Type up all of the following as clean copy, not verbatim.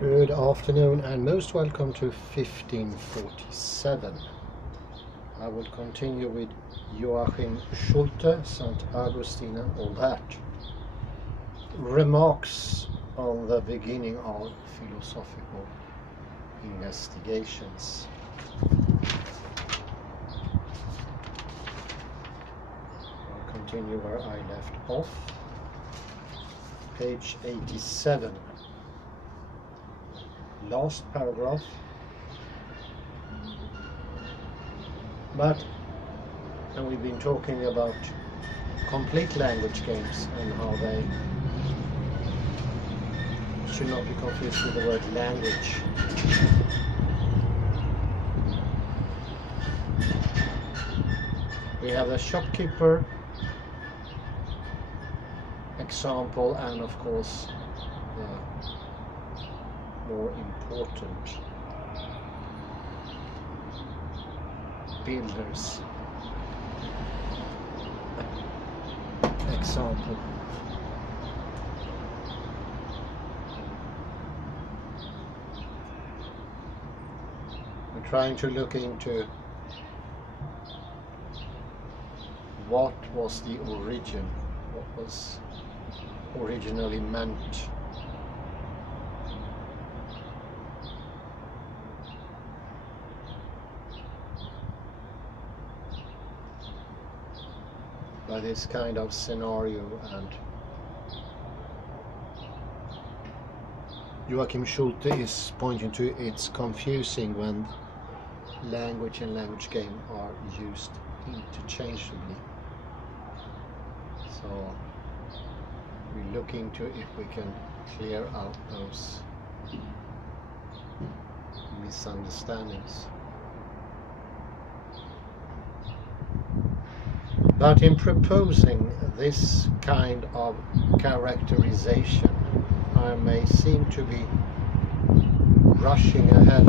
Good afternoon and most welcome to 1547. I will continue with Joachim Schulte, St. Augustine and all that. Remarks on the beginning of philosophical investigations. I'll continue where I left off. Page 87. Last paragraph. And we've been talking about complete language games and how they should not be confused with the word language. We have the shopkeeper example and of course the more important builders example. We're trying to look into what was the origin, what was originally meant by this kind of scenario. And Joachim Schulte is pointing to it's confusing when language and language game are used interchangeably. So we look into if we can clear out those misunderstandings. But in proposing this kind of characterization, I may seem to be rushing ahead.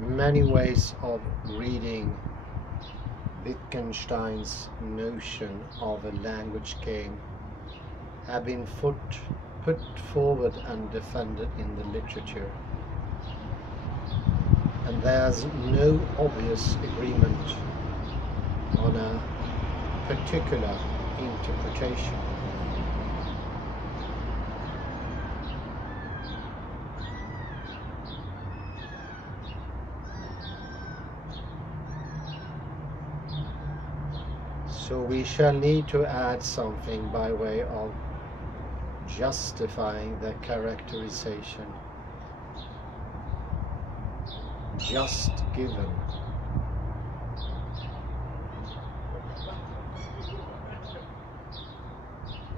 Many ways of reading Wittgenstein's notion of a language game have been put forward and defended in the literature. And there's no obvious agreement on a particular interpretation. So we shall need to add something by way of justifying the characterization just given.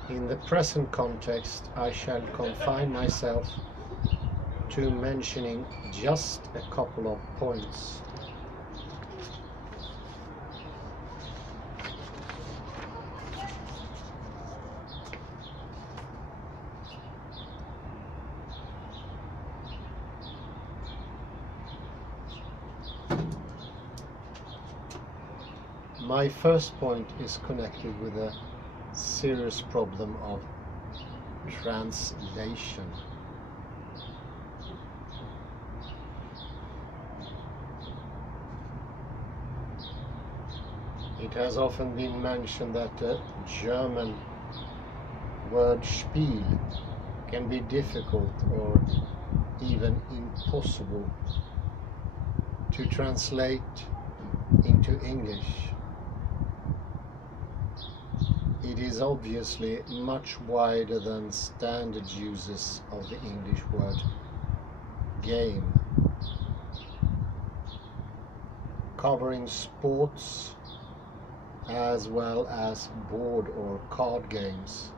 In the present context, I shall confine myself to mentioning just a couple of points. My first point is connected with a serious problem of translation. It has often been mentioned that the German word Spiel can be difficult or even impossible to translate into English. It is obviously much wider than standard uses of the English word game, covering sports as well as board or card games,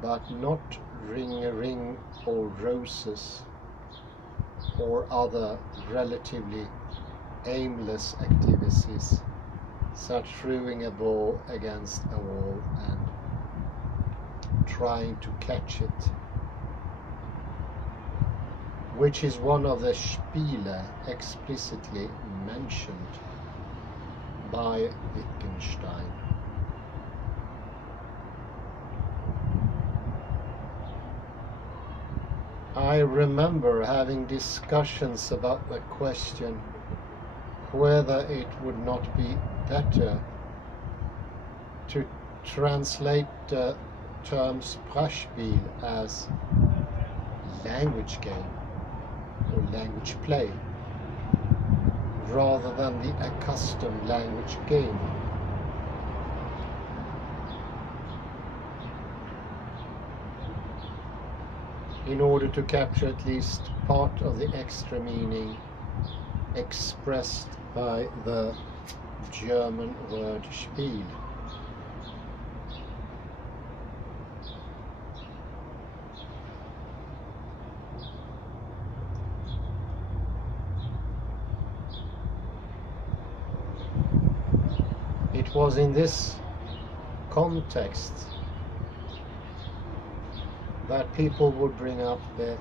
but not ring-a-ring or roses or other relatively aimless activities such throwing a ball against a wall and trying to catch it, which is one of the Spiele explicitly mentioned by Wittgenstein. I remember having discussions about the question whether it would not be better to translate the term Sprachspiel as language game or language play rather than the accustomed language game. In order to capture at least part of the extra meaning expressed by the German word Spiel. It was in this context that people would bring up the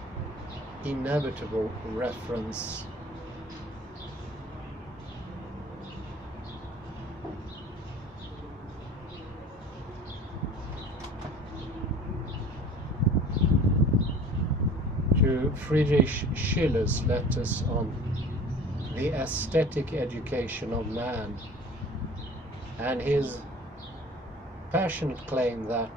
inevitable reference to Friedrich Schiller's letters on the aesthetic education of man, and his passionate claim that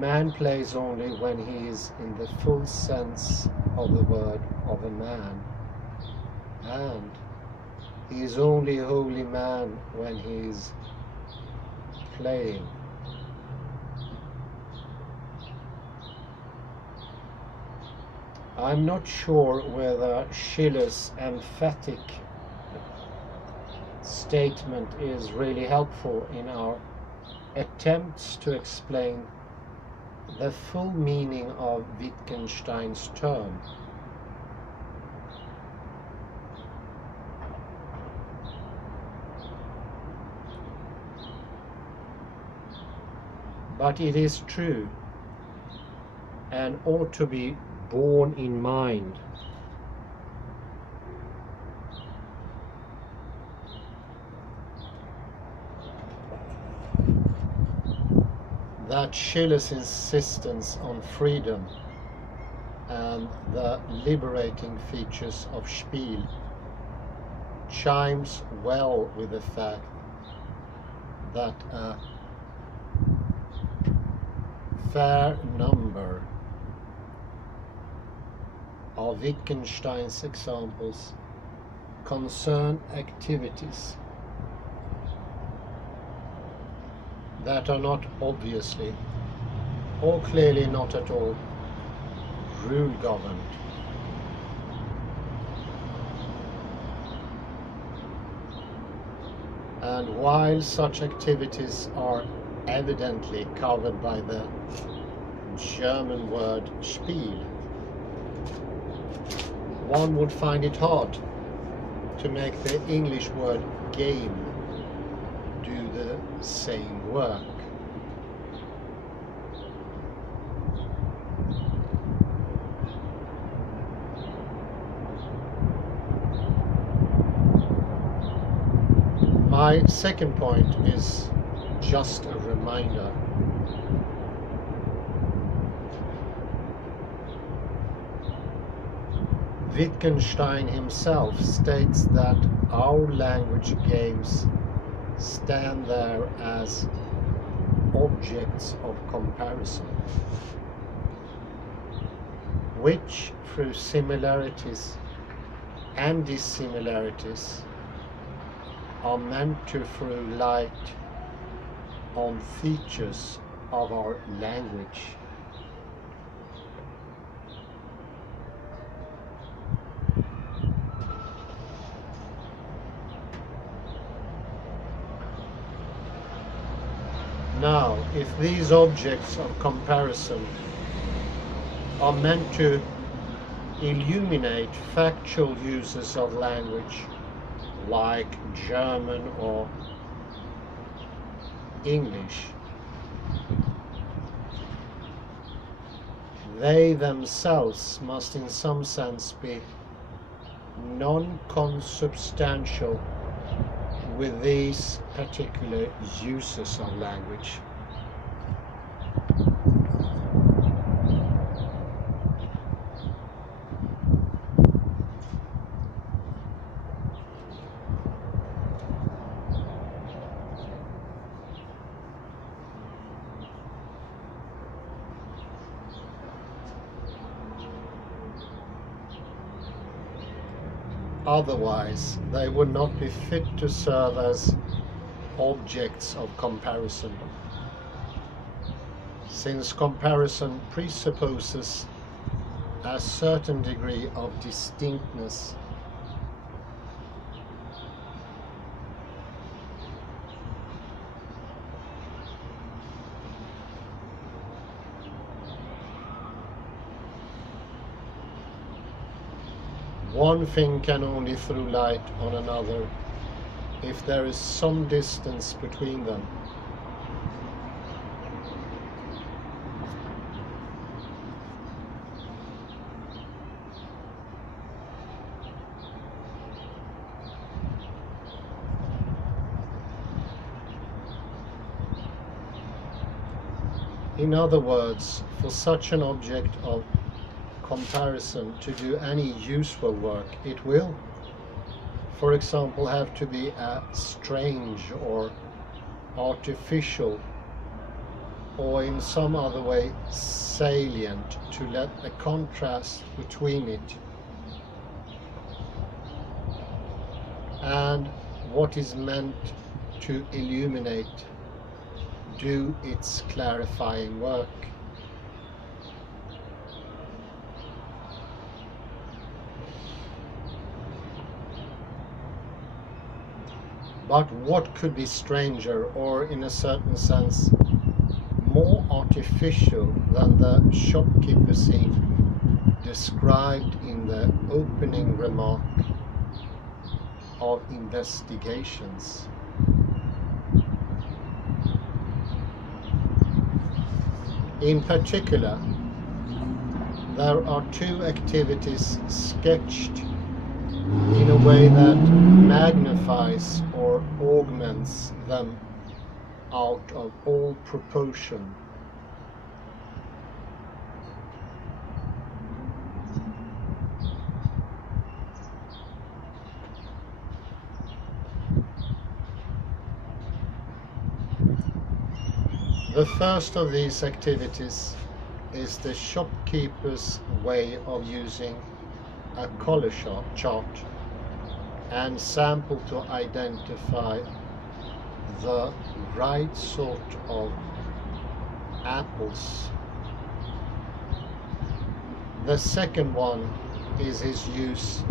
man plays only when he is in the full sense of the word of a man, and he is only a holy man when he is playing. I'm not sure whether Schiller's emphatic statement is really helpful in our attempts to explain the full meaning of Wittgenstein's term. But it is true and ought to be borne in mind that Schiller's insistence on freedom and the liberating features of Spiel chimes well with the fact that a fair number of Wittgenstein's examples concern activities that are not obviously or clearly not at all rule governed. And while such activities are evidently covered by the German word Spiel, one would find it hard to make the English word game do the same work. My second point is just a reminder. Wittgenstein himself states that our language games stand there as objects of comparison, which through similarities and dissimilarities are meant to throw light on features of our language. Now, if these objects of comparison are meant to illuminate factual uses of language like German or English, they themselves must in some sense be non-consubstantial with these particular uses of language. Otherwise, they would not be fit to serve as objects of comparison, since comparison presupposes a certain degree of distinctness. One thing can only throw light on another if there is some distance between them. In other words, for such an object of comparison to do any useful work, it will, for example, have to be strange or artificial, or in some other way salient, to let the contrast between it and what is meant to illuminate do its clarifying work. But what could be stranger, or in a certain sense more artificial, than the shopkeeper scene described in the opening remark of Investigations? In particular, there are two activities sketched in a way that magnifies or augments them out of all proportion. The first of these activities is the shopkeeper's way of using a color chart and sample to identify the right sort of apples. The second one is his use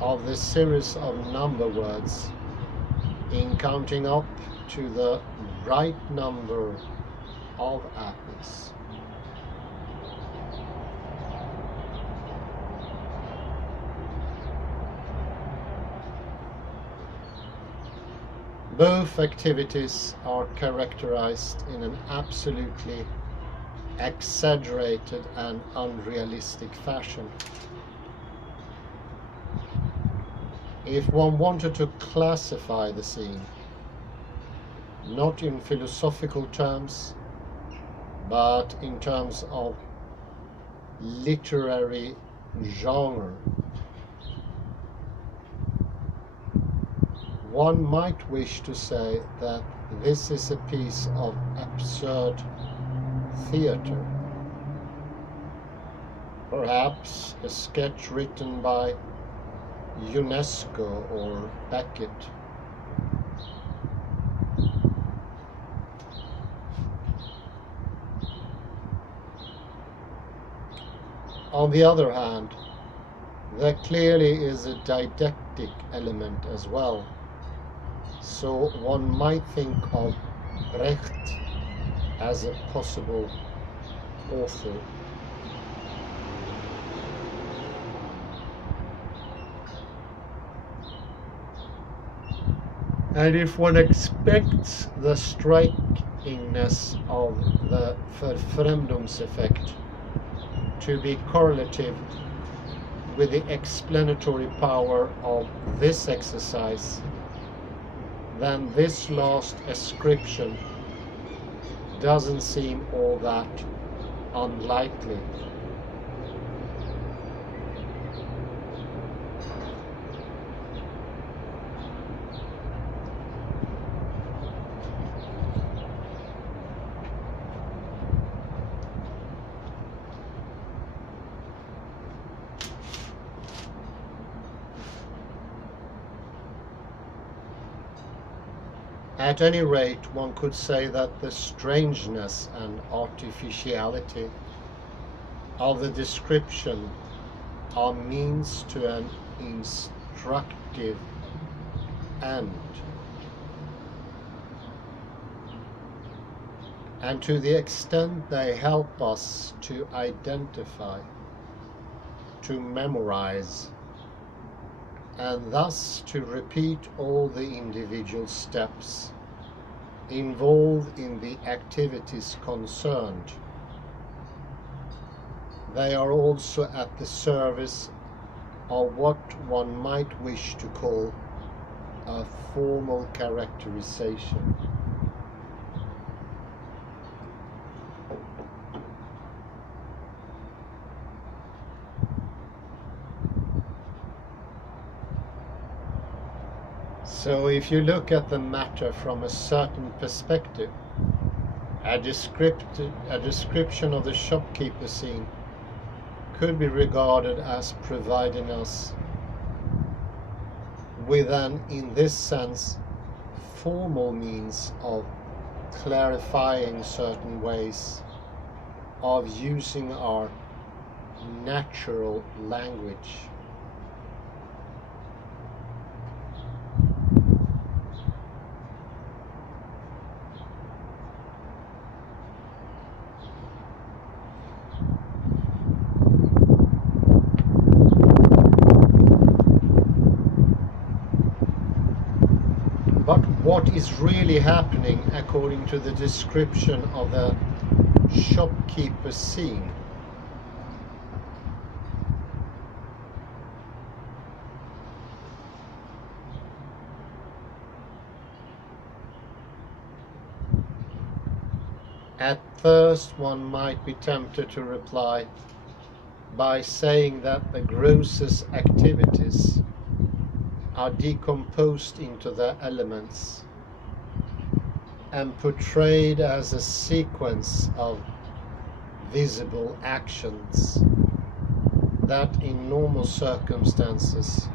of the series of number words in counting up to the right number of apples. Both activities are characterized in an absolutely exaggerated and unrealistic fashion. If one wanted to classify the scene, not in philosophical terms, but in terms of literary genre, one might wish to say that this is a piece of absurd theatre, perhaps a sketch written by UNESCO or Beckett. On the other hand, there clearly is a didactic element as well. So one might think of Brecht as a possible author. And if one expects the strikingness of the Verfremdungseffekt to be correlative with the explanatory power of this exercise, then this last ascription doesn't seem all that unlikely. At any rate, one could say that the strangeness and artificiality of the description are means to an instructive end. And to the extent they help us to identify, to memorize, and thus to repeat all the individual steps involved in the activities concerned, they are also at the service of what one might wish to call a formal characterization. So if you look at the matter from a certain perspective, a description of the shopkeeper scene could be regarded as providing us with an, in this sense, formal means of clarifying certain ways of using our natural language. But what is really happening according to the description of the shopkeeper scene? At first one might be tempted to reply by saying that the grocer's activities are decomposed into their elements and portrayed as a sequence of visible actions that in normal circumstances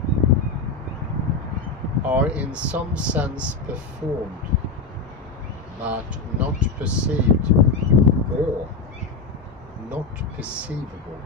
are in some sense performed but not perceived or not perceivable.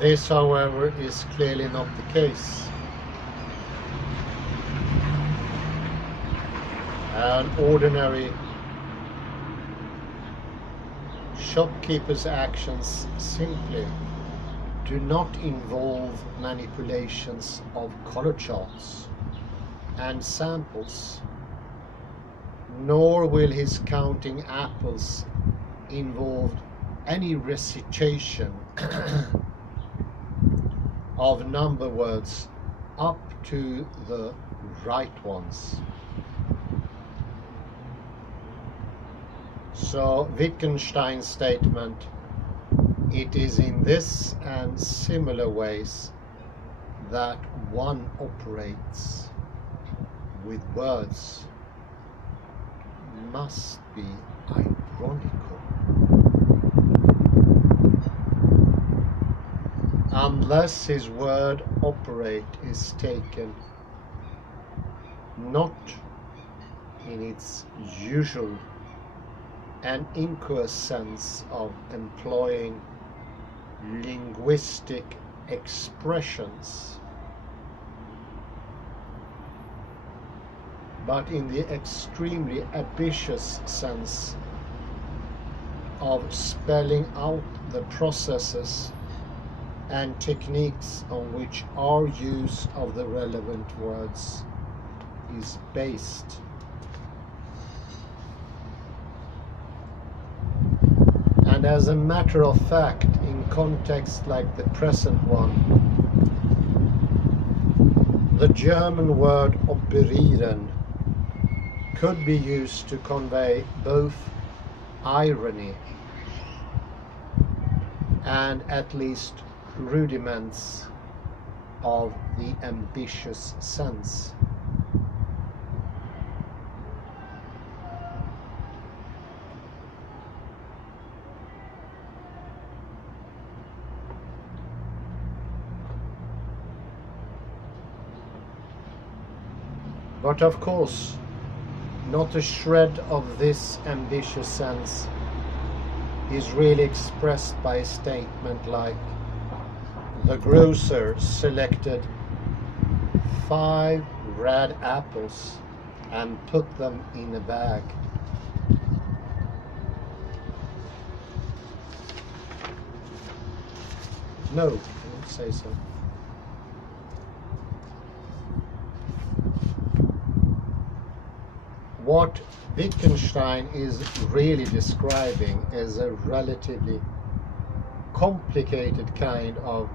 This, however, is clearly not the case. An ordinary shopkeeper's actions simply do not involve manipulations of color charts and samples, nor will his counting apples involve any recitation of number words up to the right ones. So Wittgenstein's statement, it is in this and similar ways that one operates with words, must be ironical. Unless his word operate is taken not in its usual and inchoate sense of employing linguistic expressions, but in the extremely ambitious sense of spelling out the processes and techniques on which our use of the relevant words is based. And as a matter of fact, in contexts like the present one, The German word operieren could be used to convey both irony and at least rudiments of the ambitious sense. But of course, not a shred of this ambitious sense is really expressed by a statement like, the grocer selected 5 red apples and put them in a bag. No, I won't say so. What Wittgenstein is really describing is a relatively complicated kind of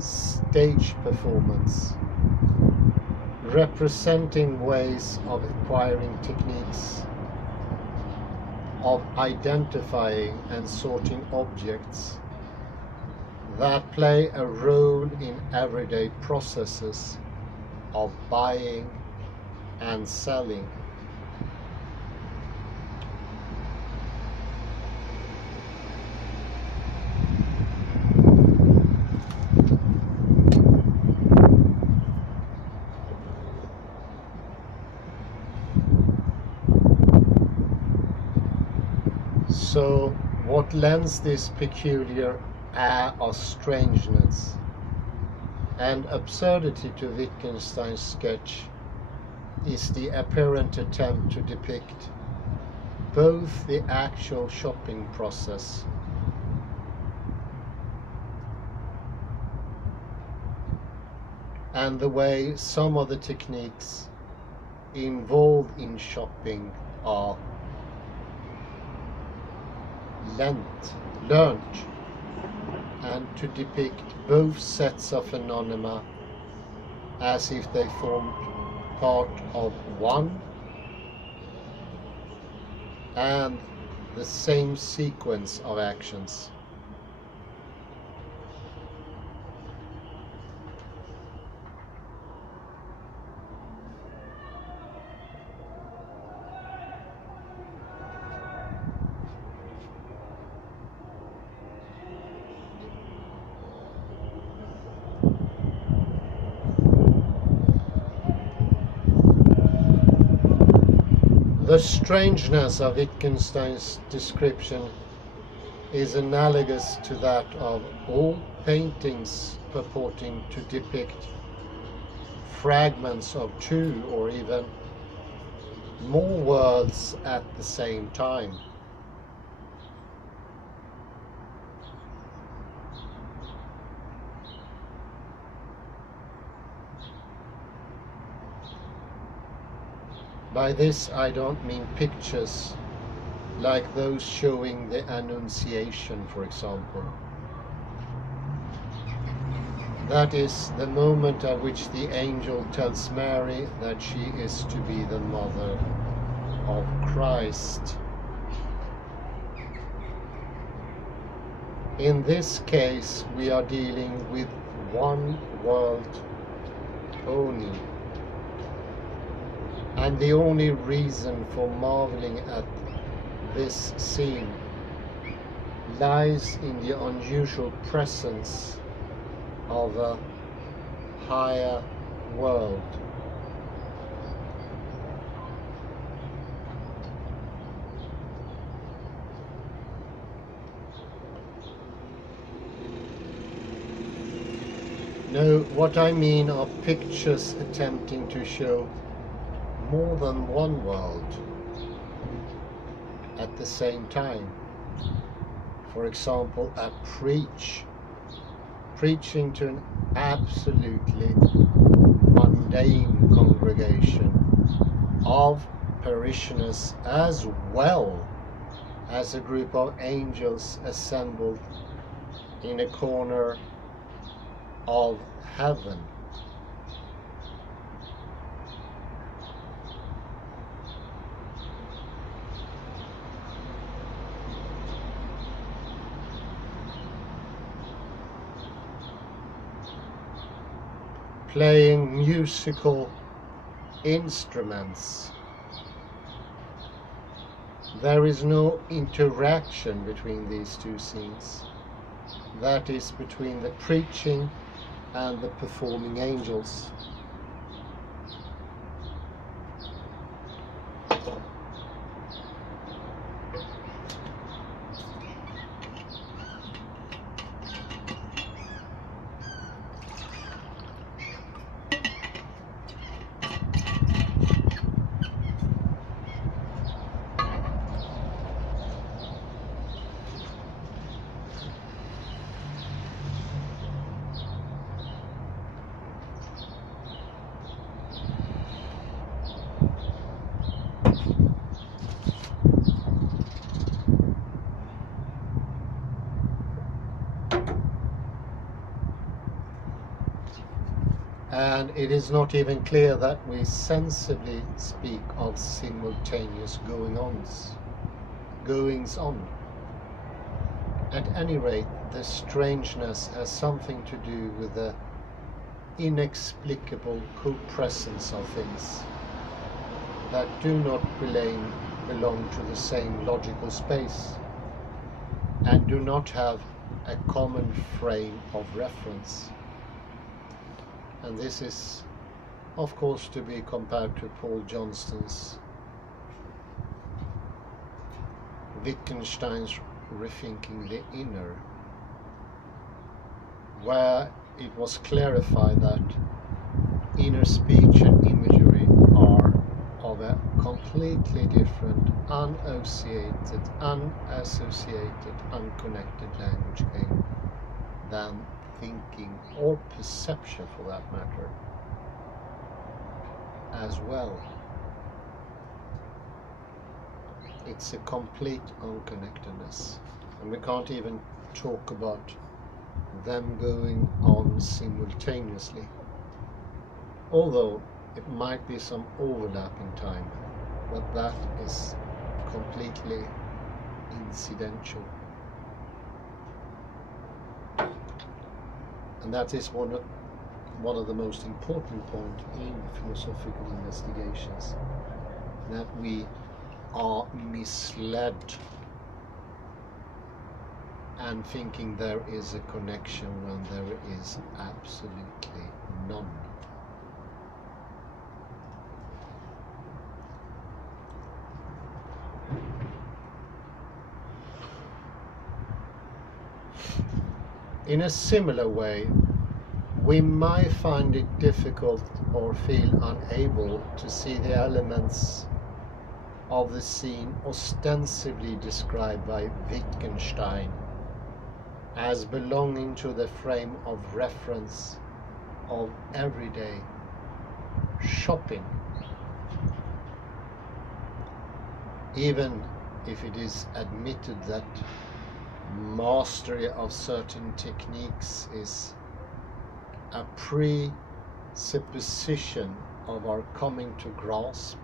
stage performance, representing ways of acquiring techniques, of identifying and sorting objects that play a role in everyday processes of buying and selling. So, what lends this peculiar air of strangeness and absurdity to Wittgenstein's sketch is the apparent attempt to depict both the actual shopping process and the way some of the techniques involved in shopping are learned, and to depict both sets of phenomena as if they formed part of one and the same sequence of actions. The strangeness of Wittgenstein's description is analogous to that of all paintings purporting to depict fragments of 2 or even more worlds at the same time. By this I don't mean pictures like those showing the Annunciation, for example. That is the moment at which the angel tells Mary that she is to be the mother of Christ. In this case, we are dealing with one world only. And the only reason for marveling at this scene lies in the unusual presence of a higher world. No, what I mean are pictures attempting to show more than one world at the same time. For example, a preaching to an absolutely mundane congregation of parishioners as well as a group of angels assembled in a corner of heaven. playing musical instruments. There is no interaction between these two scenes. That is between the preaching and the performing angels. And it is not even clear that we sensibly speak of simultaneous goings on. At any rate, the strangeness has something to do with the inexplicable co-presence of things that do not belong to the same logical space and do not have a common frame of reference. And this is, of course, to be compared to Paul Johnston's Wittgenstein's Rethinking the Inner, where it was clarified that inner speech and imagery are of a completely different, unassociated, unconnected language game than thinking or perception, for that matter, as well. It's a complete unconnectedness, and we can't even talk about them going on simultaneously, although it might be some overlap in time, but that is completely incidental. And that is one of the most important points in philosophical investigations, that we are misled and thinking there is a connection when there is absolutely none. In a similar way, we might find it difficult or feel unable to see the elements of the scene ostensibly described by Wittgenstein as belonging to the frame of reference of everyday shopping, even if it is admitted that mastery of certain techniques is a presupposition of our coming to grasp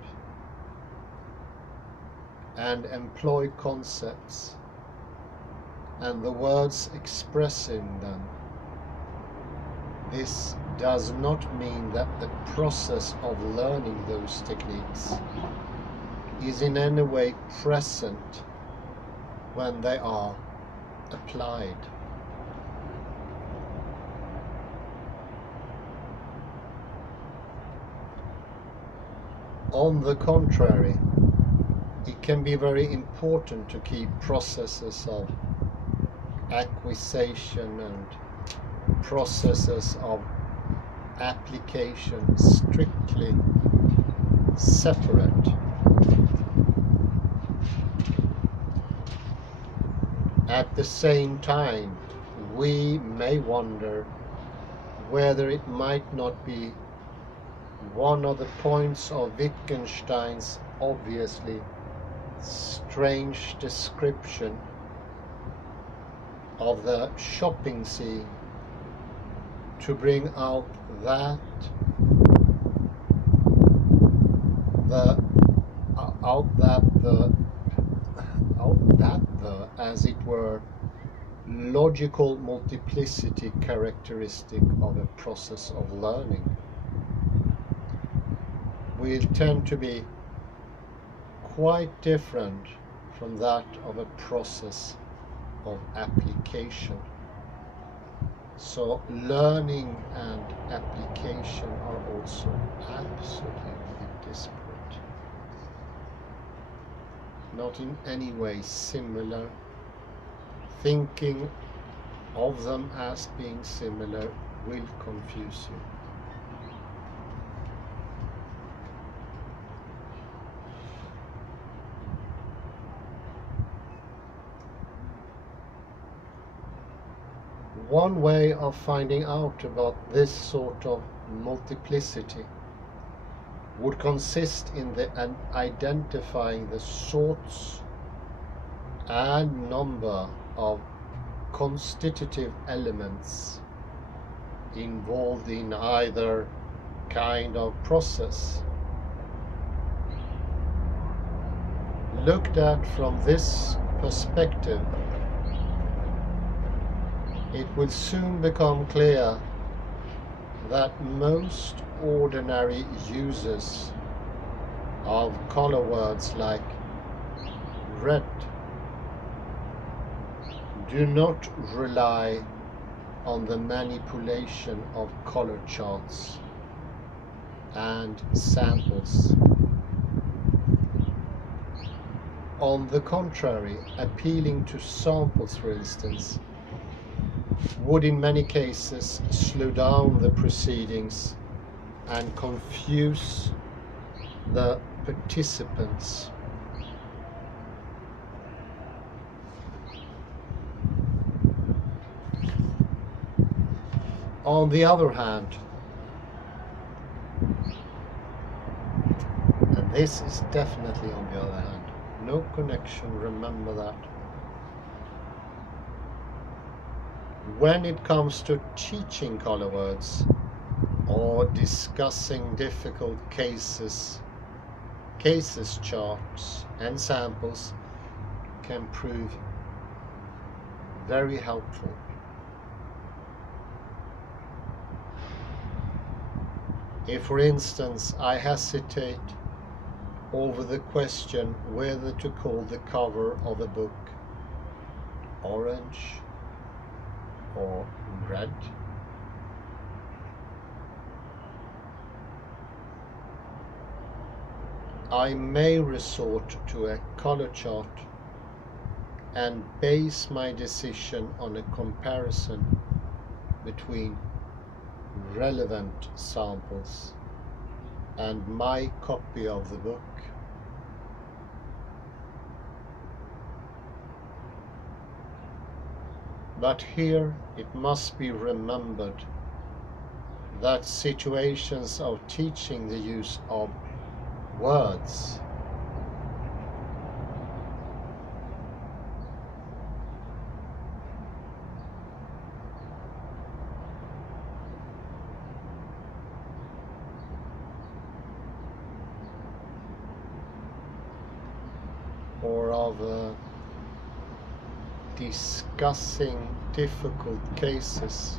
and employ concepts and the words expressing them. This does not mean that the process of learning those techniques is in any way present when they are applied. On the contrary, it can be very important to keep processes of acquisition and processes of application strictly separate. At the same time, we may wonder whether it might not be one of the points of Wittgenstein's obviously strange description of the shopping scene to bring out that the as it were, logical multiplicity characteristic of a process of learning will tend to be quite different from that of a process of application. So learning and application are also absolutely disparate. Not in any way similar. Thinking of them as being similar will confuse you. One way of finding out about this sort of multiplicity would consist in identifying the sorts and number of constitutive elements involved in either kind of process. Looked at from this perspective, it will soon become clear that most ordinary users of color words like red do not rely on the manipulation of color charts and samples. On the contrary, appealing to samples, for instance, would in many cases slow down the proceedings and confuse the participants. On the other hand, and this is definitely on the other hand, no connection, remember that. When it comes to teaching color words or discussing difficult cases, charts and samples can prove very helpful. If, for instance, I hesitate over the question whether to call the cover of a book orange or red, I may resort to a color chart and base my decision on a comparison between relevant samples and my copy of the book. But here it must be remembered that situations of teaching the use of words or of discussing difficult cases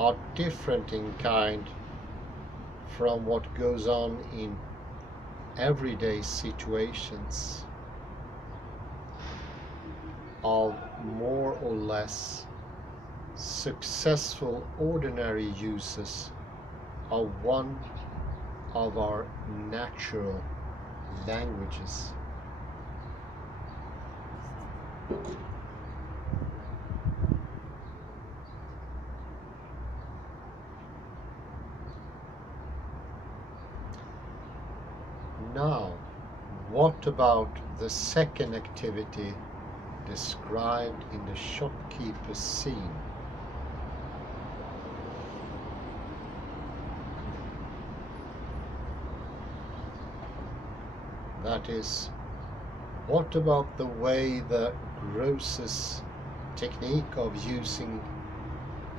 are different in kind from what goes on in everyday situations of more or less successful ordinary uses of one of our natural languages. Now, what about the second activity described in the shopkeeper's scene? That is, what about the way the grocer's technique of using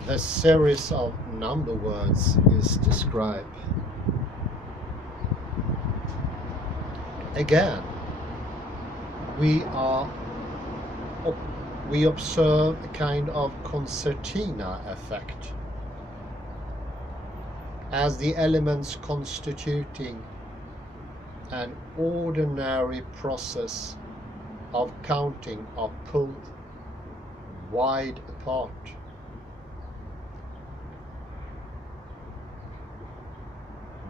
the series of number words is described? Again, we are we observe a kind of concertina effect, as the elements constituting an ordinary process of counting are pulled wide apart.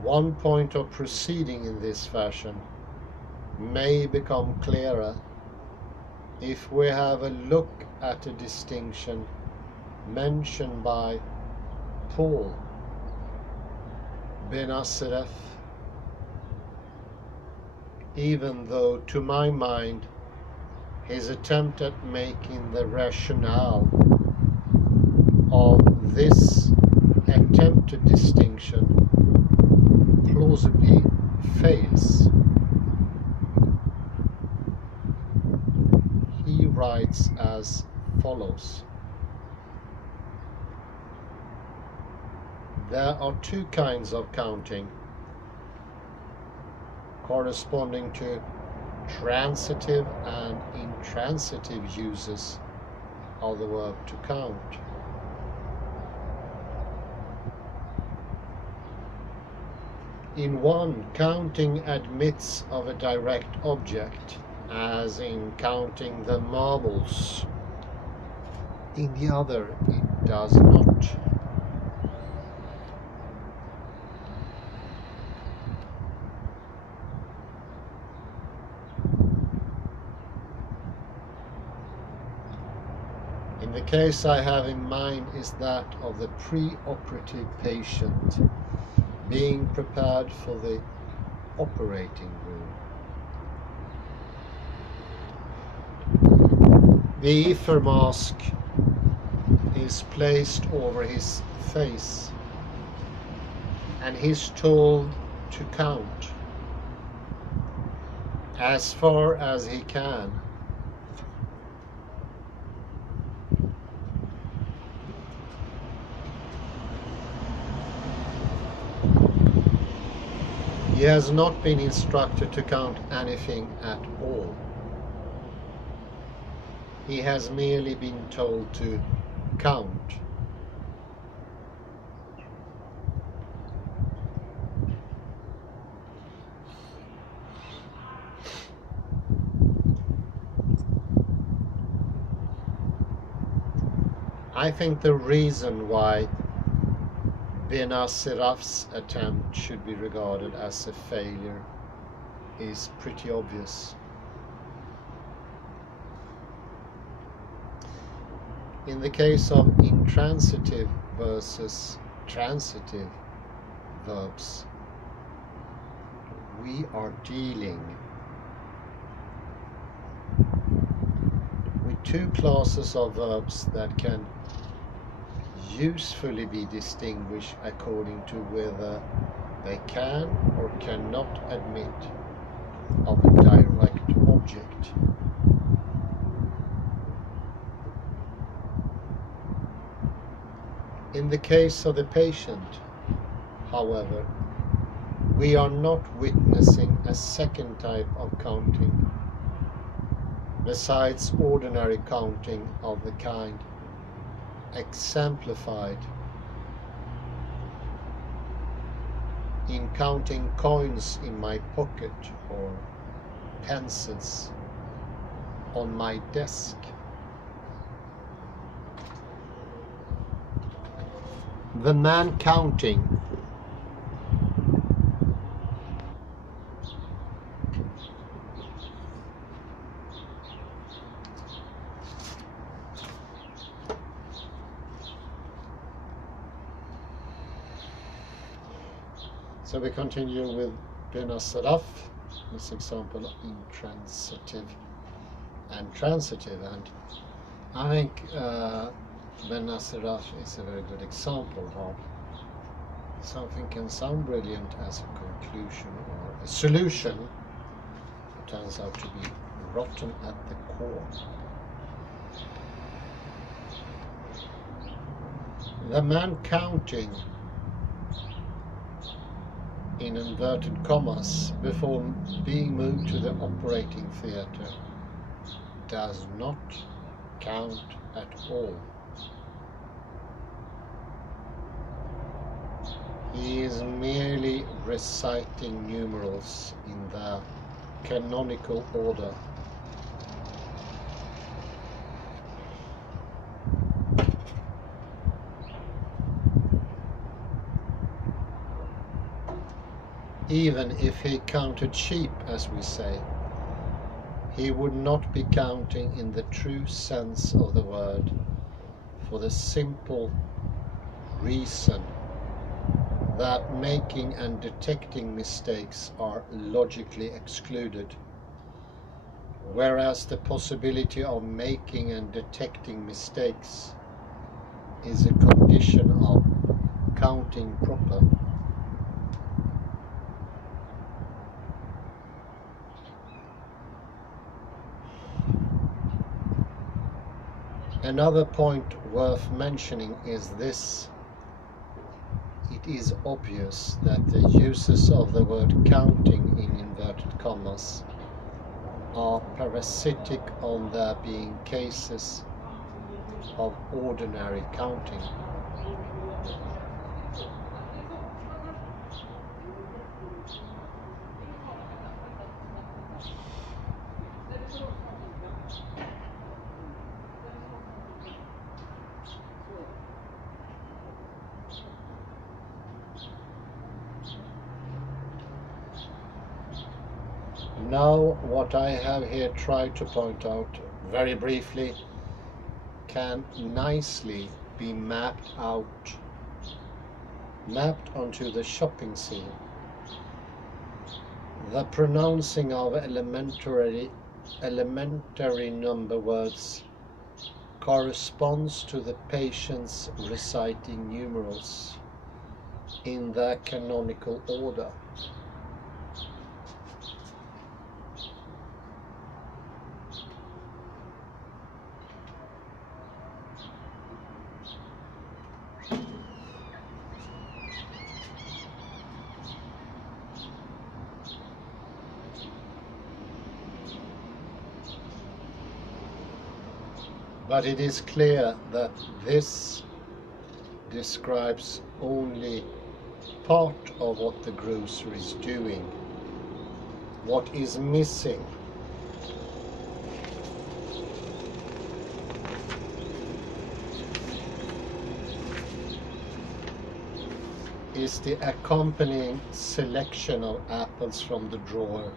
One point of proceeding in this fashion may become clearer if we have a look at a distinction mentioned by Paul Ben-Asseraf, even though to my mind his attempt at making the rationale of this attempted distinction plausibly fails. He writes as follows: there are two kinds of counting, corresponding to transitive and intransitive uses of the verb to count. In one, counting admits of a direct object, as in counting the marbles. In the other, it does not. In the case I have in mind is that of the pre-operative patient being prepared for the operating room. The ether mask is placed over his face and he's told to count as far as he can. He has not been instructed to count anything at all. He has merely been told to count. I think the reason why Ben-Asseraf's attempt should be regarded as a failure is pretty obvious. In the case of intransitive versus transitive verbs, we are dealing with two classes of verbs that can usefully be distinguished according to whether they can or cannot admit of a direct object. In the case of the patient, however, we are not witnessing a second type of counting, besides ordinary counting of the kind exemplified in counting coins in my pocket or pencils on my desk. The man counting So we continue with Ben-Asseraf, this example of intransitive and transitive, and I think Ben-Asseraf is a very good example of something can sound brilliant as a conclusion or a solution, it turns out to be rotten at the core. The man counting, in inverted commas, before being moved to the operating theatre does not count at all. He is merely reciting numerals in their canonical order. Even if he counted sheep, as we say, he would not be counting in the true sense of the word, for the simple reason that making and detecting mistakes are logically excluded, whereas the possibility of making and detecting mistakes is a condition of counting proper. Another point worth mentioning is this. It is obvious that the uses of the word counting in inverted commas are parasitic on there being cases of ordinary counting. Now, what I have here tried to point out very briefly can nicely be mapped onto the shopping scene. The pronouncing of elementary number words corresponds to the patients reciting numerals in their canonical order. But it is clear that this describes only part of what the grocer is doing. What is missing is the accompanying selection of apples from the drawer,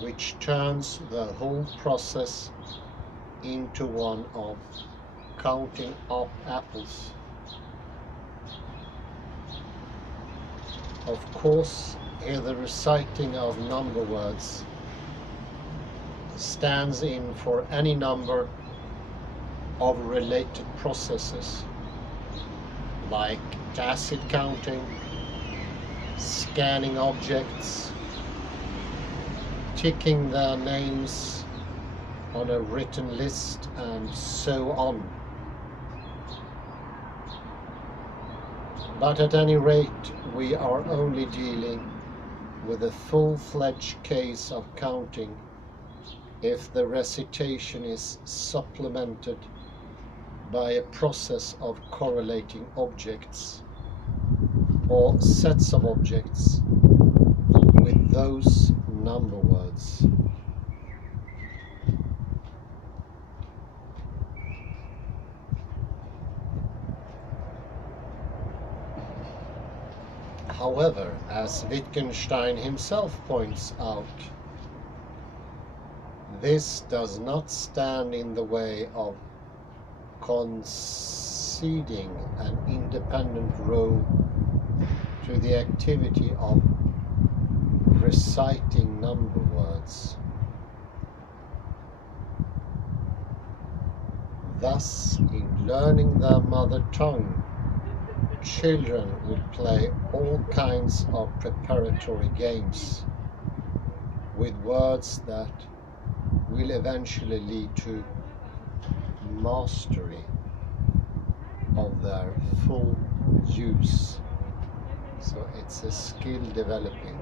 which turns the whole process into one of counting up apples. Of course, here the reciting of number words stands in for any number of related processes, like tacit counting, scanning objects, ticking their names on a written list, and so on. But at any rate, we are only dealing with a full-fledged case of counting if the recitation is supplemented by a process of correlating objects or sets of objects with those number words. However, as Wittgenstein himself points out, this does not stand in the way of conceding an independent role to the activity of reciting number words. Thus, in learning their mother tongue, children will play all kinds of preparatory games with words that will eventually lead to mastery of their full use. So it's a skill developing.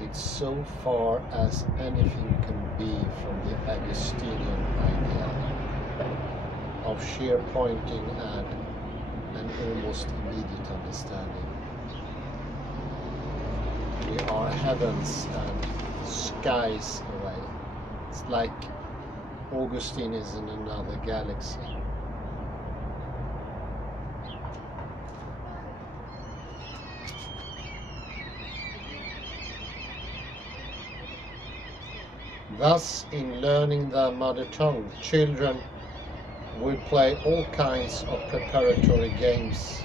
It's so far as anything can be from the Augustinian idea. of sheer pointing and an almost immediate understanding. We are heavens and skies away. It's like Augustine is in another galaxy. Thus, in learning their mother tongue, children will play all kinds of preparatory games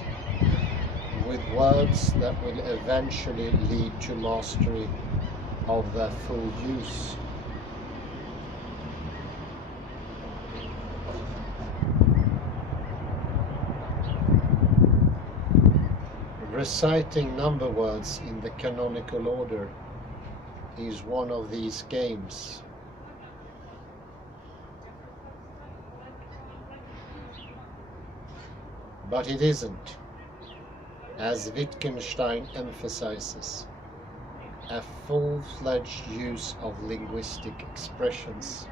with words that will eventually lead to mastery of their full use. Reciting number words in the canonical order is one of these games. But it isn't, as Wittgenstein emphasizes, a full-fledged use of linguistic expressions.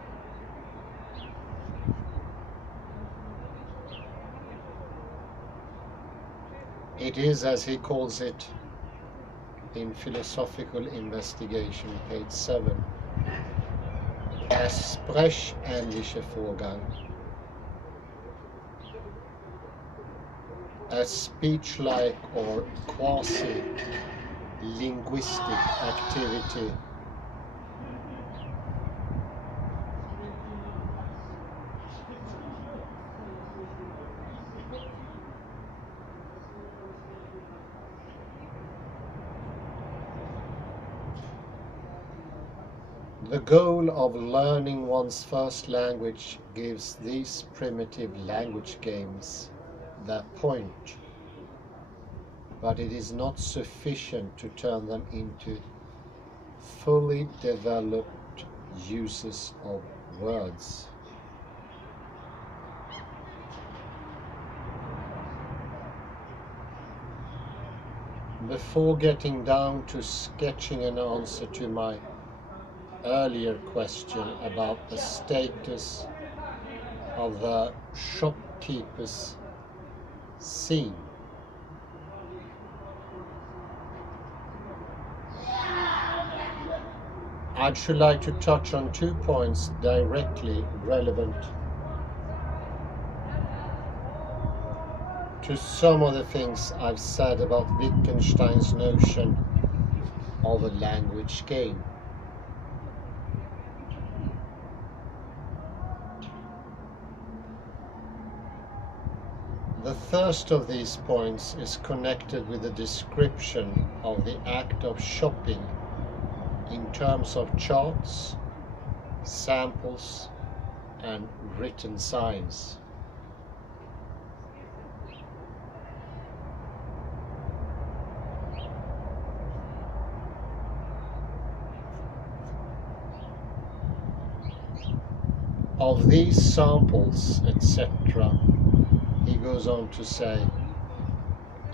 It is, as he calls it in Philosophical Investigation, page 7, a sprechähnliche Vorgang, a speech-like or quasi-linguistic activity The goal of learning one's first language gives these primitive language games their point, but it is not sufficient to turn them into fully developed uses of words. Before getting down to sketching an answer to my earlier question about the status of the shopkeeper's scene, I should like to touch on 2 points directly relevant to some of the things I've said about Wittgenstein's notion of a language game. The first of these points is connected with the description of the act of shopping in terms of charts, samples, and written signs. Of these samples, etc., he goes on to say,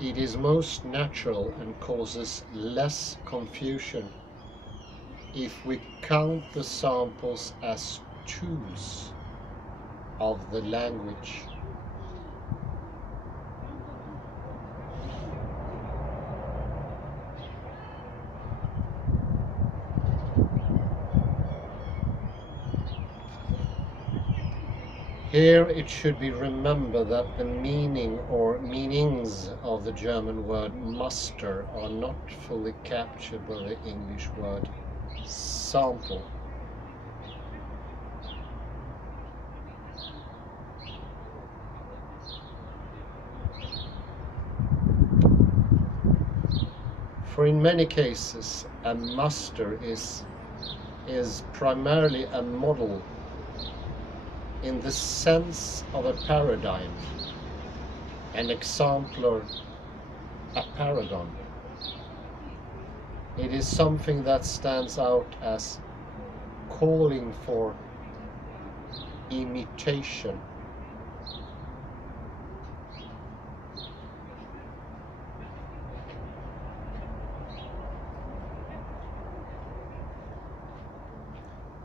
it is most natural and causes less confusion if we count the samples as tools of the language. Here it should be remembered that the meaning or meanings of the German word muster are not fully captured by the English word sample. For in many cases, a muster is primarily a model in the sense of a paradigm, an exemplar, a paragon. It is something that stands out as calling for imitation.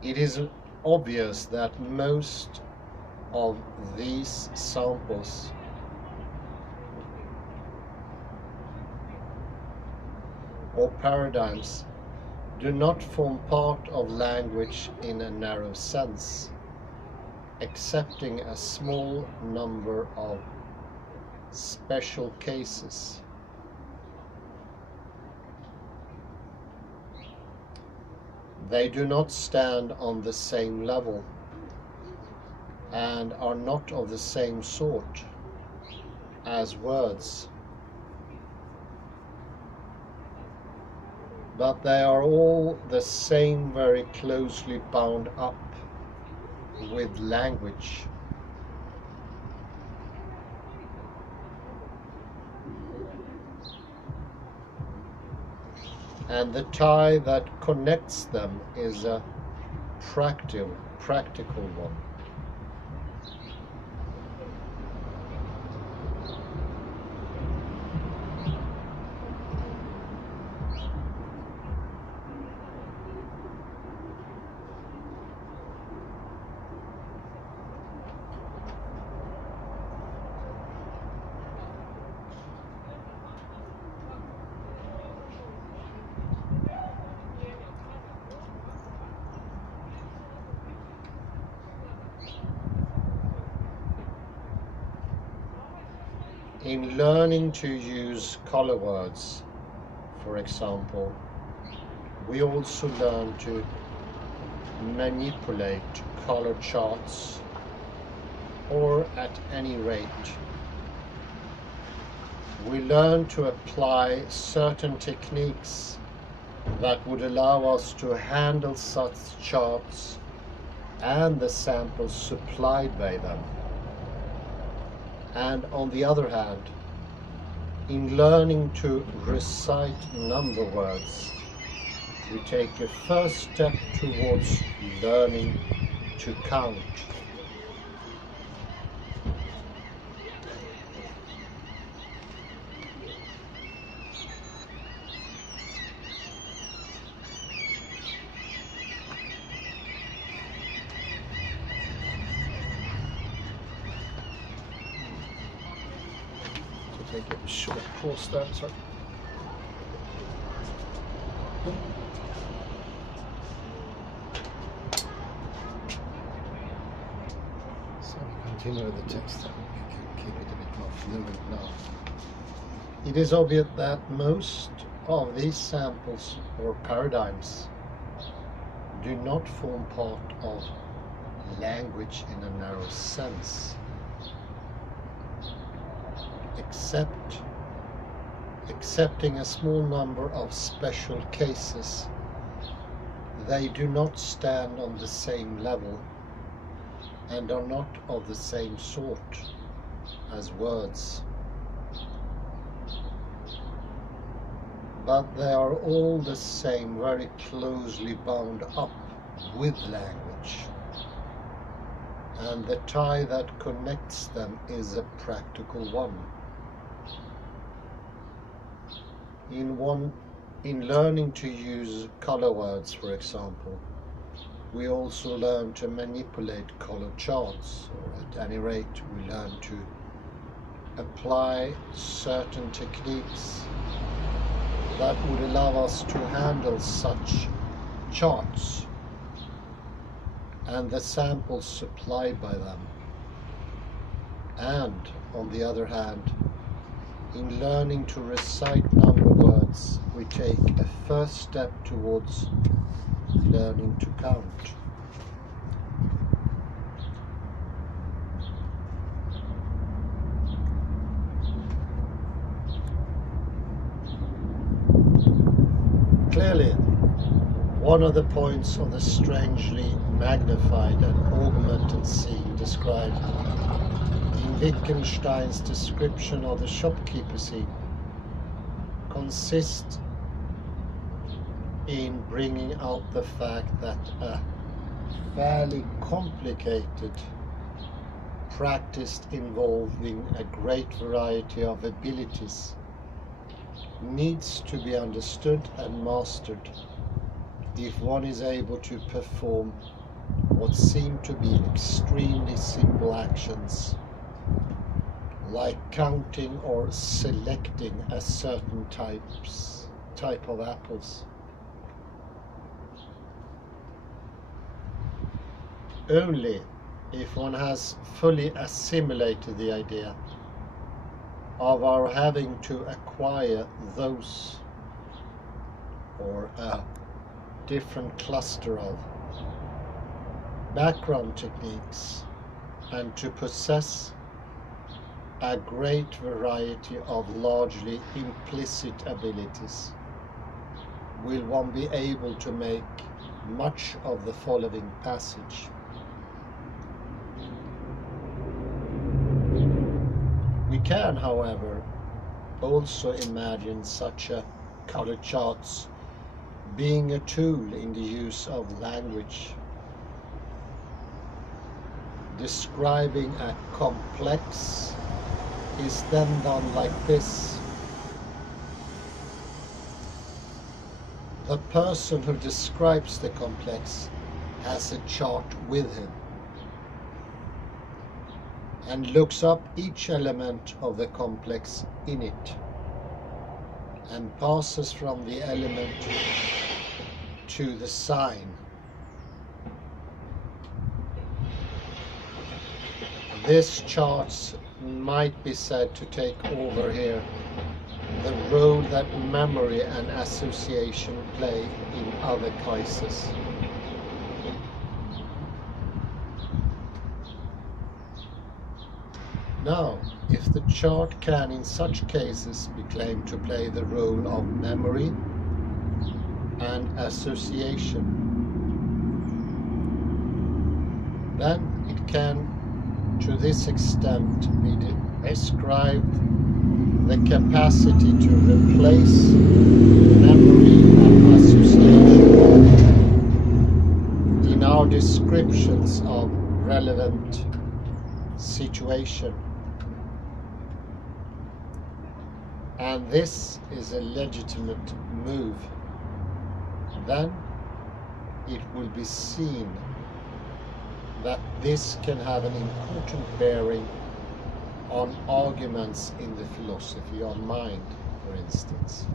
It is obvious that most of these samples or paradigms do not form part of language in a narrow sense, excepting a small number of special cases. They do not stand on the same level and are not of the same sort as words, but they are all the same, very closely bound up with language. And the tie that connects them is a practical one. In learning to use color words, for example, we also learn to manipulate color charts, or at any rate, we learn to apply certain techniques that would allow us to handle such charts and the samples supplied by them. And on the other hand, in learning to recite number words, we take a first step towards learning to count. Take a short pause there, sorry. So we continue with the text. We can keep it a bit more fluent now. It is obvious that most of these samples or paradigms do not form part of language in a narrow sense, excepting a small number of special cases. They do not stand on the same level and are not of the same sort as words, but they are all the same, very closely bound up with language, and the tie that connects them is a practical one. In learning to use color words, for example, we also learn to manipulate color charts, or at any rate, we learn to apply certain techniques that would allow us to handle such charts and the samples supplied by them. And, on the other hand, in learning to recite number words, we take a first step towards learning to count. Clearly, one of the points of the strangely magnified and augmented scene described in Wittgenstein's description of the shopkeeper scene consists in bringing out the fact that a fairly complicated practice involving a great variety of abilities needs to be understood and mastered if one is able to perform what seem to be extremely simple actions, like counting or selecting a certain type of apples. Only if one has fully assimilated the idea of our having to acquire those or a different cluster of background techniques and to possess a great variety of largely implicit abilities, will one be able to make much of the following passage. We can, however, also imagine such a color charts being a tool in the use of language. Describing a complex is then done like this. The person who describes the complex has a chart with him and looks up each element of the complex in it and passes from the element to the sign. This chart might be said to take over here the role that memory and association play in other cases. Now, if the chart can in such cases be claimed to play the role of memory and association, then it can to this extent be described the capacity to replace memory and association in our descriptions of relevant situation. And this is a legitimate move. Then it will be seen that this can have an important bearing on arguments in the philosophy of mind, for instance.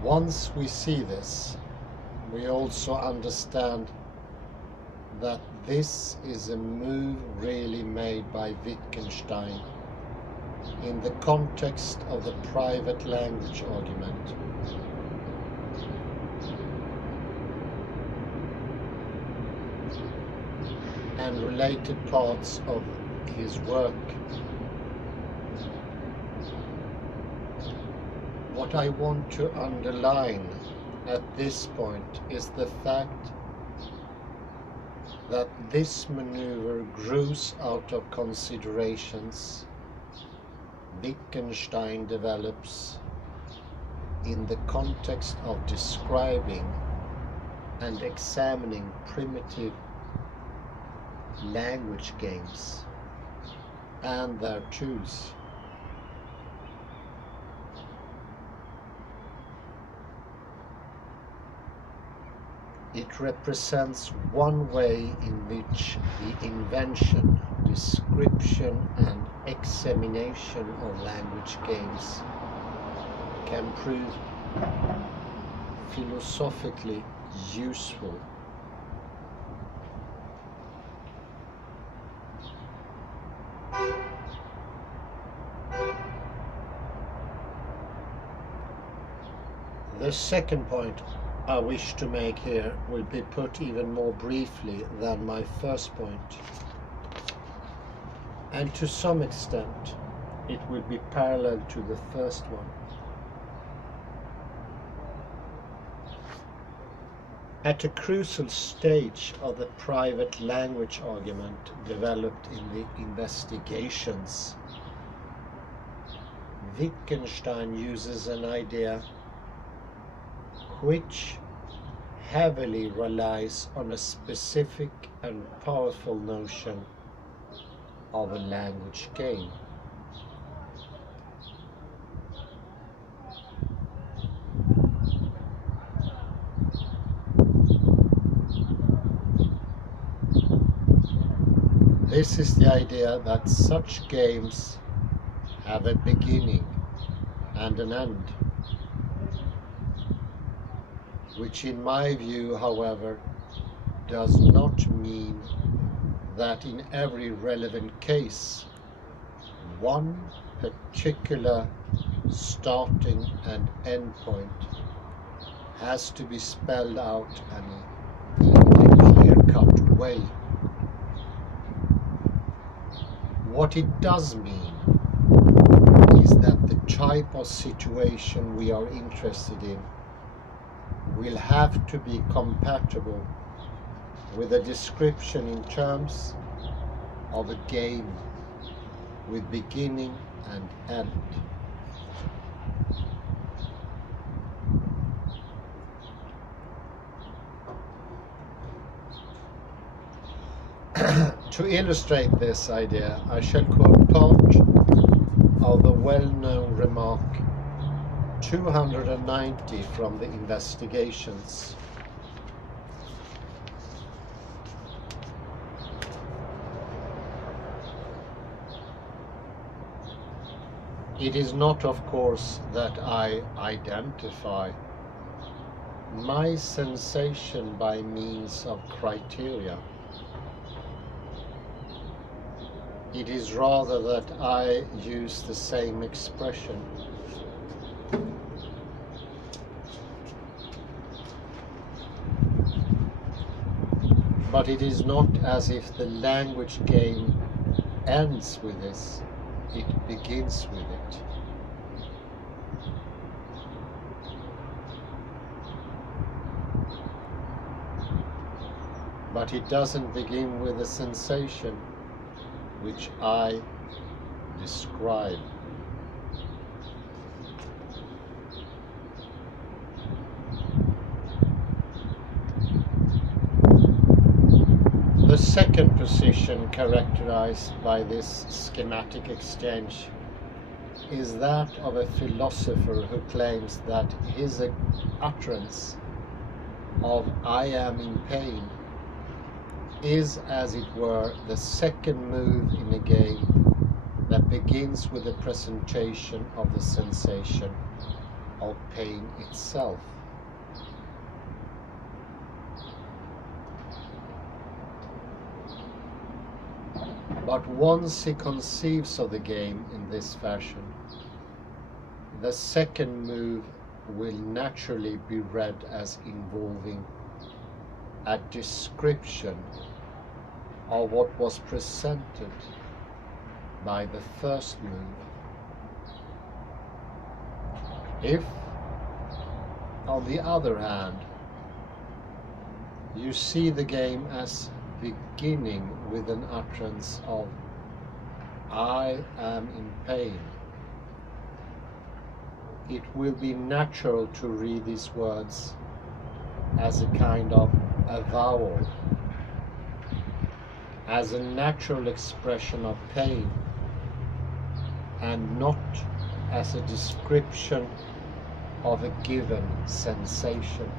Once we see this, we also understand that this is a move really made by Wittgenstein in the context of the private language argument. And related parts of his work. What I want to underline at this point is the fact that this maneuver grows out of considerations Wittgenstein develops in the context of describing and examining primitive language games and their tools. It represents one way in which the invention, description and examination of language games can prove philosophically useful. The second point I wish to make here will be put even more briefly than my first point, and to some extent it will be parallel to the first one. At a crucial stage of the private language argument developed in the investigations, Wittgenstein uses an idea which heavily relies on a specific and powerful notion of a language game. This is the idea that such games have a beginning and an end, which in my view, however, does not mean that in every relevant case one particular starting and end point has to be spelled out in a clear-cut way. What it does mean is that the type of situation we are interested in will have to be compatible with a description in terms of a game with beginning and end. To illustrate this idea, I shall quote part of the well-known remark 290 from the Investigations. It is not, of course, that I identify my sensation by means of criteria. It is rather that I use the same expression. But it is not as if the language game ends with this, it begins with it. But it doesn't begin with a sensation which I describe. The second position characterized by this schematic exchange is that of a philosopher who claims that his utterance of "I am in pain" is, as it were, the second move in a game that begins with the presentation of the sensation of pain itself. But once he conceives of the game in this fashion, the second move will naturally be read as involving a description of what was presented by the first move. If, on the other hand, you see the game as beginning with an utterance of "I am in pain," it will be natural to read these words as a kind of avowal, as a natural expression of pain, and not as a description of a given sensation.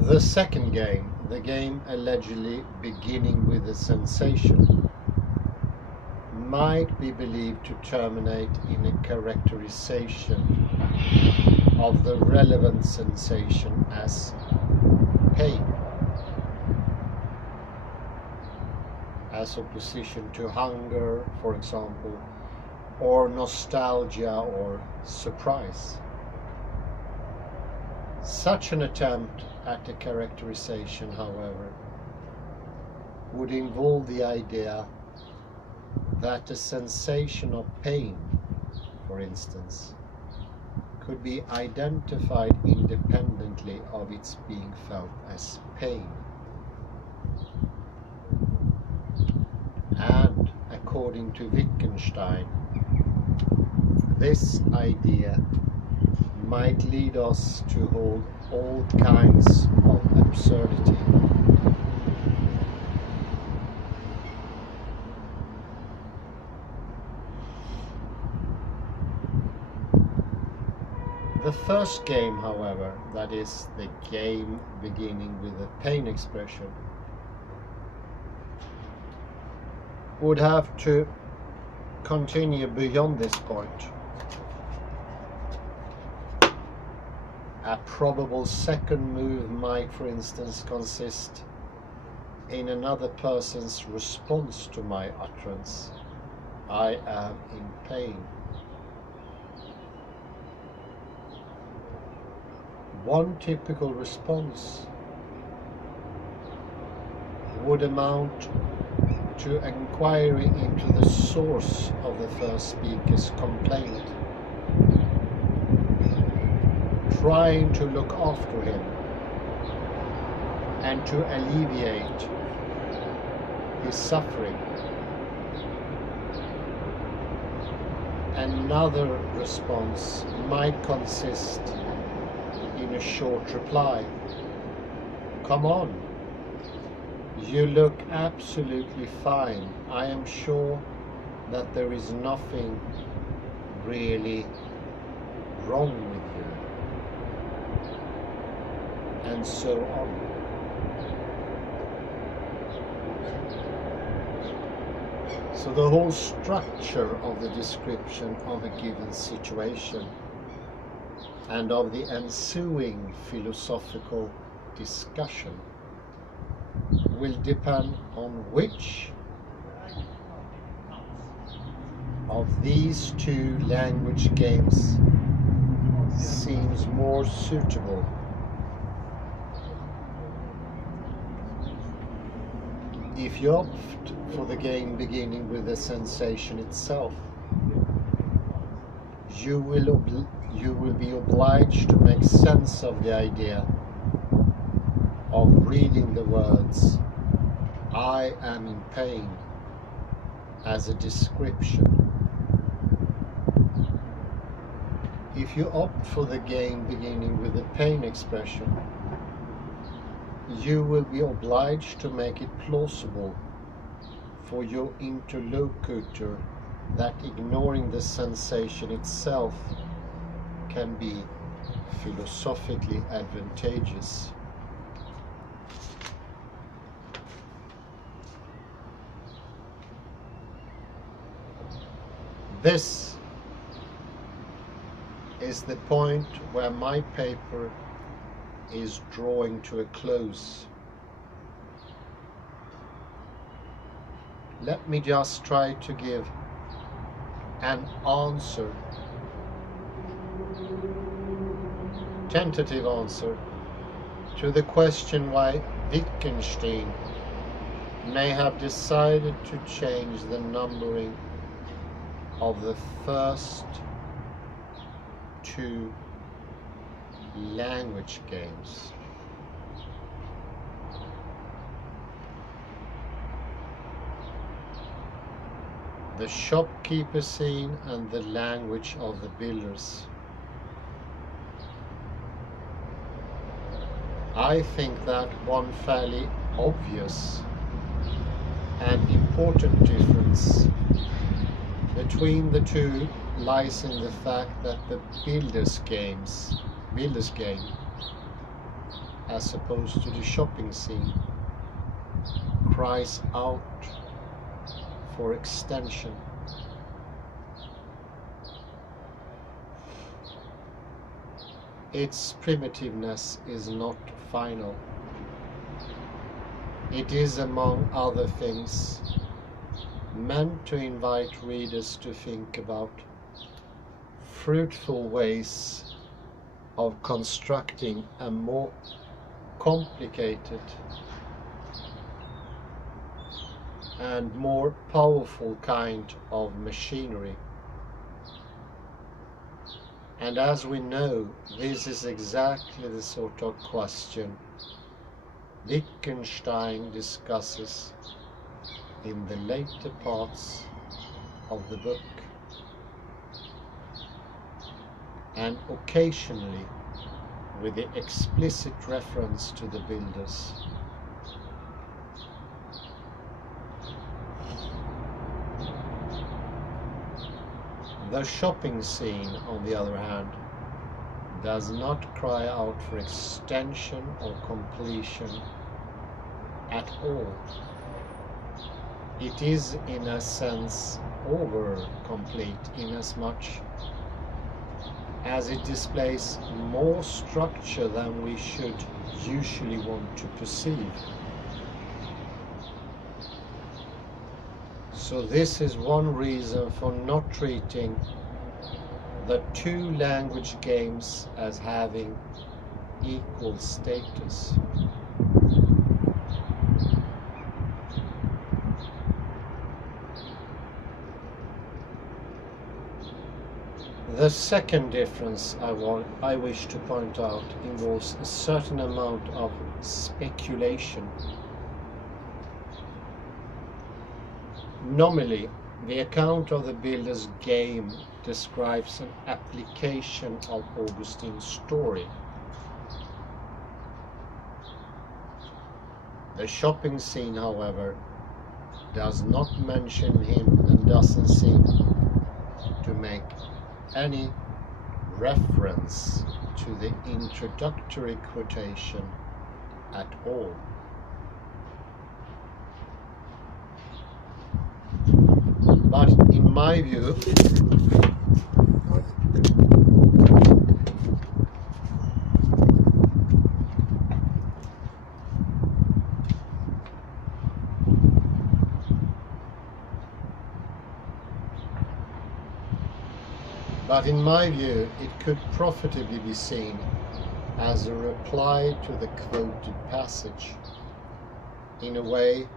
The second game, the game allegedly beginning with a sensation, might be believed to terminate in a characterization of the relevant sensation as pain, as opposition to hunger, for example, or nostalgia or surprise. Such an attempt at a characterization, however, would involve the idea that the sensation of pain, for instance, could be identified independently of its being felt as pain. And according to Wittgenstein, this idea might lead us to hold all kinds of absurdity. first game, however, that is the game beginning with a pain expression, would have to continue beyond this point. A probable second move might, for instance, consist in another person's response to my utterance. I am in pain. One typical response would amount to inquiry into the source of the first speaker's complaint, trying to look after him and to alleviate his suffering. Another response might consist in a short reply. Come on, you look absolutely fine. I am sure that there is nothing really wrong with you. And so on. So the whole structure of the description of a given situation and of the ensuing philosophical discussion will depend on which of these two language games seems more suitable. If you opt for the game beginning with the sensation itself, you will be obliged to make sense of the idea of reading the words "I am in pain" as a description. If you opt for the game beginning with the pain expression, you will be obliged to make it plausible for your interlocutor that ignoring the sensation itself can be philosophically advantageous. This is the point where my paper is drawing to a close. Let me just try to give an answer, tentative answer, to the question why Wittgenstein may have decided to change the numbering of the first two language games. The shopkeeper scene and the language of the builders. I think that one fairly obvious and important difference between the two lies in the fact that the builder's game, as opposed to the shopping scene, cries out for extension. Its primitiveness is not final. It is, among other things, meant to invite readers to think about fruitful ways of constructing a more complicated and more powerful kind of machinery. And as we know, this is exactly the sort of question Wittgenstein discusses in the later parts of the book, and occasionally with the explicit reference to the builders. The shopping scene, on the other hand, does not cry out for extension or completion at all. It is in a sense over-complete inasmuch as it displays more structure than we should usually want to perceive. So this is one reason for not treating the two language games as having equal status. The second difference I wish to point out involves a certain amount of speculation. Nominally, the account of the builder's game describes an application of Augustine's story. The shopping scene, however, does not mention him and doesn't seem to make any reference to the introductory quotation at all. But in my view, it could profitably be seen as a reply to the quoted passage. In a way,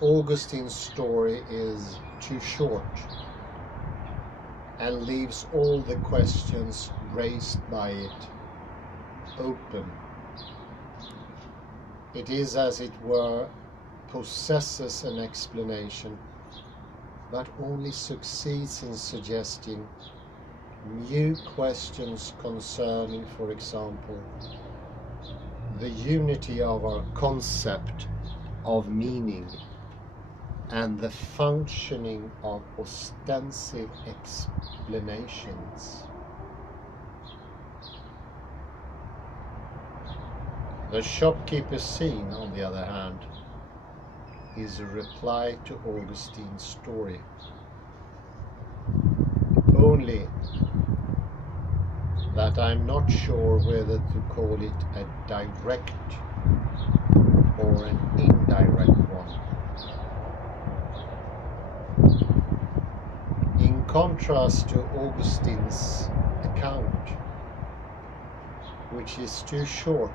Augustine's story is too short and leaves all the questions raised by it open. It is, as it were, possesses an explanation, but only succeeds in suggesting new questions concerning, for example, the unity of our concept of meaning and the functioning of ostensive explanations. The shopkeeper's scene, on the other hand, is a reply to Augustine's story. Only that I'm not sure whether to call it a direct or an indirect one. In contrast to Augustine's account, which is too short,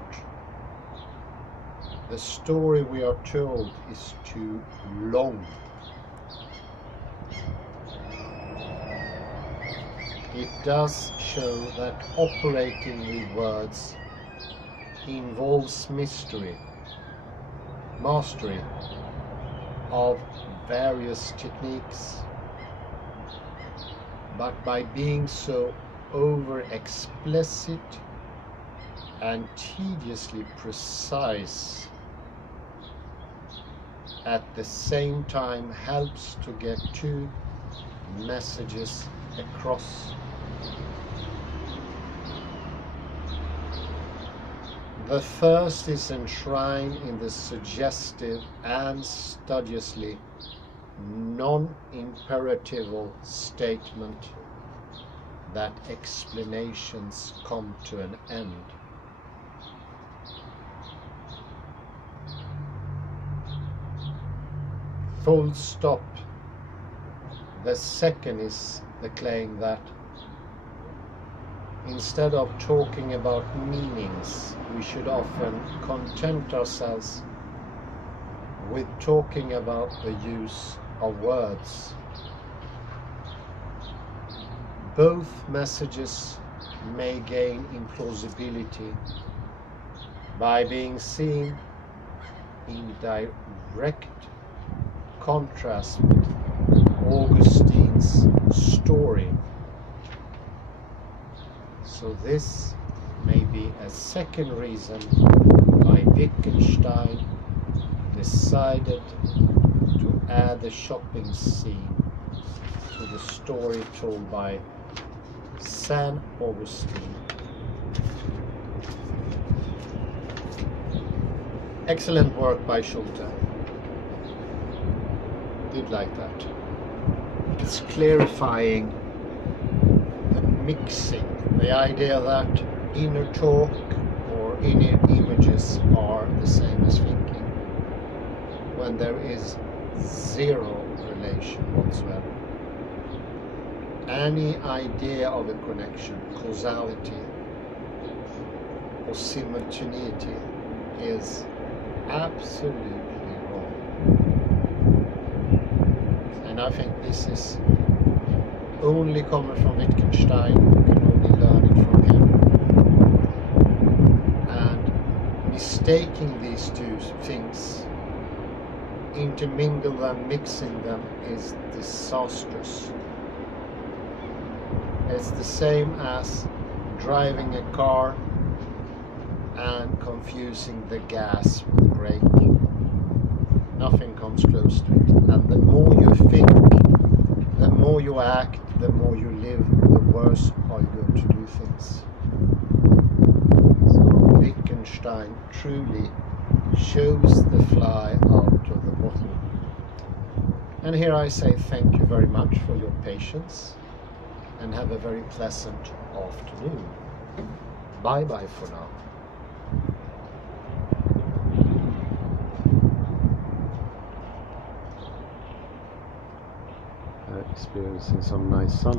the story we are told is too long. It does show that operating with words involves mastery of various techniques, but by being so over-explicit and tediously precise, at the same time helps to get two messages across. The first is enshrined in the suggestive and studiously non-imperatival statement that explanations come to an end. Full stop. The second is the claim that instead of talking about meanings, we should often content ourselves with talking about the use of words. Both messages may gain in plausibility by being seen in direct contrast with Augustine's story. So this may be a second reason why Wittgenstein decided to add the shopping scene to the story told by Saint Augustine Excellent work by Schulte. Did like that. It's clarifying the mixing, the idea that inner talk or inner images are the same as thinking, when there is zero relation whatsoever. Any idea of a connection, causality, or simultaneity is absolutely wrong. And I think this is only coming from Wittgenstein. You can only learn it from him. And mistaking these two things, intermingle them, mixing them, is disastrous. It's the same as driving a car and confusing the gas with the brake. Nothing comes close to it. And the more you think, the more you act, the more you live, the worse are you going to do things. So Wittgenstein truly shows the fly out of the bottle. And here I say thank you very much for your patience, and have a very pleasant afternoon. Bye bye for now. Experiencing some nice sun.